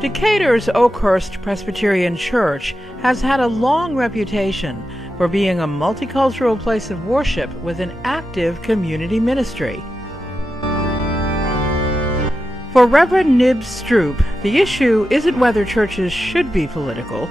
Decatur's Oakhurst Presbyterian Church has had a long reputation for being a multicultural place of worship with an active community ministry. For Reverend Nibs Stroupe, the issue isn't whether churches should be political.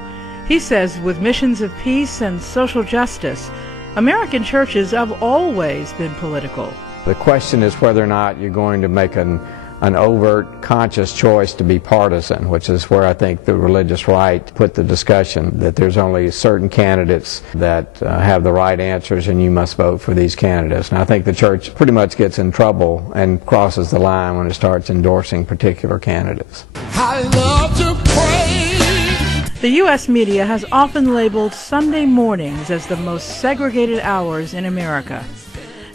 He says with missions of peace and social justice, American churches have always been political. The question is whether or not you're going to make an overt, conscious choice to be partisan, which is where I think the religious right put the discussion, that there's only certain candidates that have the right answers and you must vote for these candidates. And I think the church pretty much gets in trouble and crosses the line when it starts endorsing particular candidates. I love to pray. The U.S. media has often labeled Sunday mornings as the most segregated hours in America.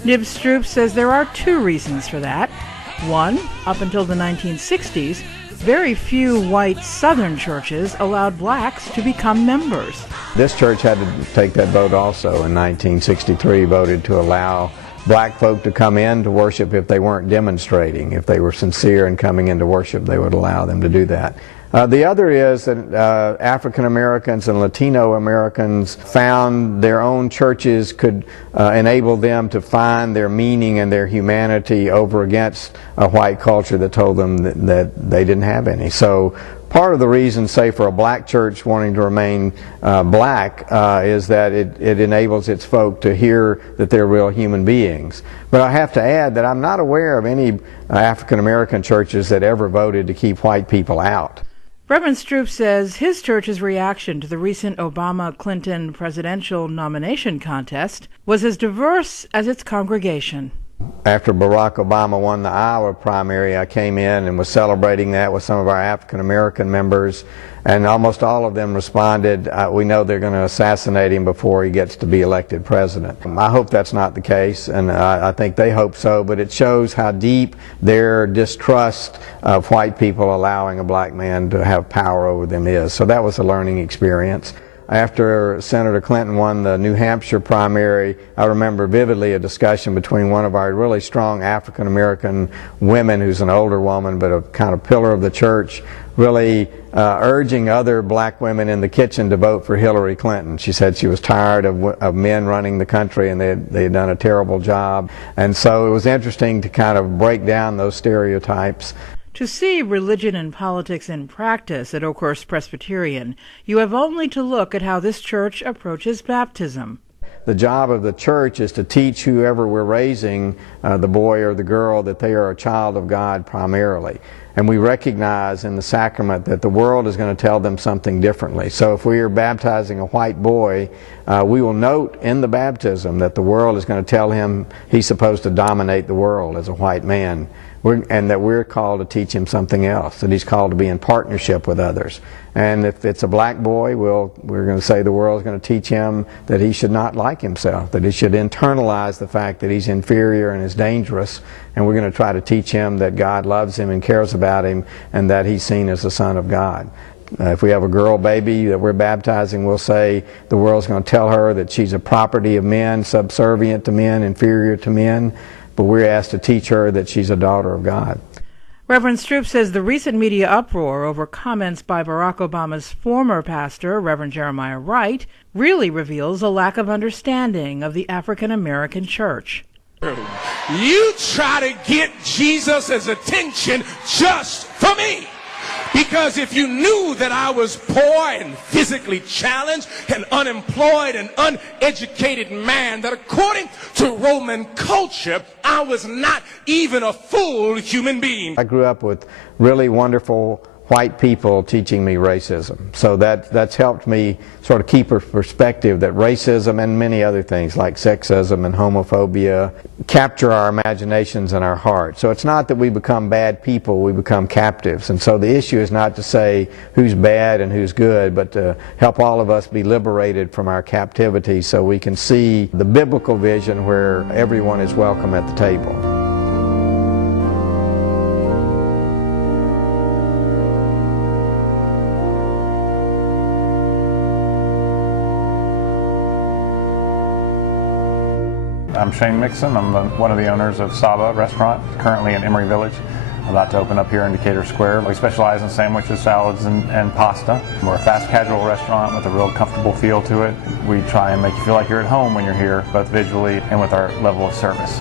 Nibs Stroupe says there are two reasons for that. One, up until the 1960s, very few white Southern churches allowed blacks to become members. This church had to take that vote also in 1963, voted to allow black folk to come in to worship if they weren't demonstrating. If they were sincere in coming into worship, they would allow them to do that. The other is that African Americans and Latino Americans found their own churches could enable them to find their meaning and their humanity over against a white culture that told them that they didn't have any. So part of the reason, say, for a black church wanting to remain black is that it enables its folk to hear that they're real human beings. But I have to add that I'm not aware of any African American churches that ever voted to keep white people out. Reverend Stroupe says his church's reaction to the recent Obama-Clinton presidential nomination contest was as diverse as its congregation. After Barack Obama won the Iowa primary, I came in and was celebrating that with some of our African American members, and almost all of them responded, we know they're going to assassinate him before he gets to be elected president. I hope that's not the case, and I think they hope so, but it shows how deep their distrust of white people allowing a black man to have power over them is. So that was a learning experience. After Senator Clinton won the New Hampshire primary, I remember vividly a discussion between one of our really strong African American women, who's an older woman but a kind of pillar of the church, really urging other black women in the kitchen to vote for Hillary Clinton. She said she was tired of men running the country and they had done a terrible job. And so it was interesting to kind of break down those stereotypes. To see religion and politics in practice at Oakhurst Presbyterian, you have only to look at how this church approaches baptism. The job of the church is to teach whoever we're raising, the boy or the girl, that they are a child of God primarily. And we recognize in the sacrament that the world is going to tell them something differently. So if we are baptizing a white boy, we will note in the baptism that the world is going to tell him he's supposed to dominate the world as a white man. And that we're called to teach him something else, that he's called to be in partnership with others. And if it's a black boy, we're going to say the world's going to teach him that he should not like himself, that he should internalize the fact that he's inferior and is dangerous, and we're going to try to teach him that God loves him and cares about him and that he's seen as the Son of God. If we have a girl baby that we're baptizing, we'll say the world's going to tell her that she's a property of men, subservient to men, inferior to men. But we're asked to teach her that she's a daughter of God. Reverend Stroupe says the recent media uproar over comments by Barack Obama's former pastor, Reverend Jeremiah Wright, really reveals a lack of understanding of the African American church. You try to get Jesus' attention just for me. Because if you knew that I was poor and physically challenged and unemployed and uneducated man, that according to Roman culture, I was not even a full human being. I grew up with really wonderful white people teaching me racism. So that's helped me sort of keep a perspective that racism and many other things like sexism and homophobia capture our imaginations and our hearts. So it's not that we become bad people, we become captives. And so the issue is not to say who's bad and who's good, but to help all of us be liberated from our captivity so we can see the biblical vision where everyone is welcome at the table. I'm Shane Mixon. I'm one of the owners of Saba Restaurant, currently in Emory Village. about to open up here in Decatur Square. We specialize in sandwiches, salads, and pasta. We're a fast casual restaurant with a real comfortable feel to it. We try and make you feel like you're at home when you're here, both visually and with our level of service.